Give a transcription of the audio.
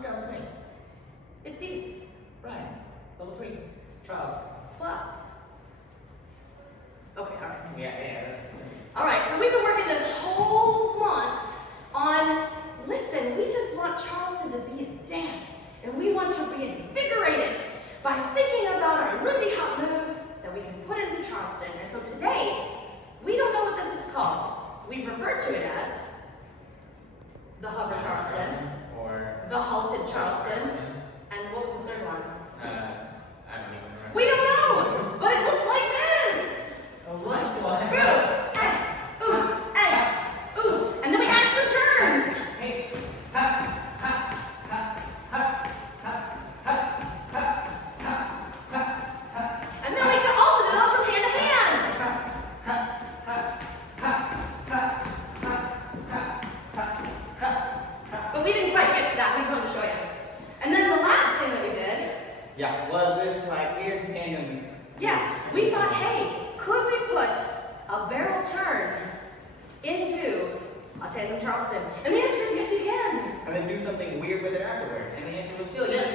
Uptown Swing. It's Steve. Brian. Level 3. Charles. Plus. Okay, alright. Yeah. Alright, so we've been working this whole month on, listen, we just want Charleston to be a dance. And we want to reinvigorate it by thinking about our Lindy Hop moves that we can put into Charleston. And so today, we don't know what this is called. We've referred to it as the hover Charleston, or the halted Charleston, and what was the third one? I don't even remember. We don't know, but it looks like this. A lifeline. Ooh, and then we add some turns. Hey, ha, ha, ha, ha, ha, ha, ha, ha, ha. And then we can also do those from hand to hand. Ha, ha, ha, ha, ha, ha, ha, ha. But we didn't quite get to that. We just wanted to show you. And then the last thing that we did, Was this like weird tandem? we thought, hey, could we put a barrel turn into a tandem Charleston? And the answer is yes, you can. And then do something weird with it afterward. And the answer was still yes,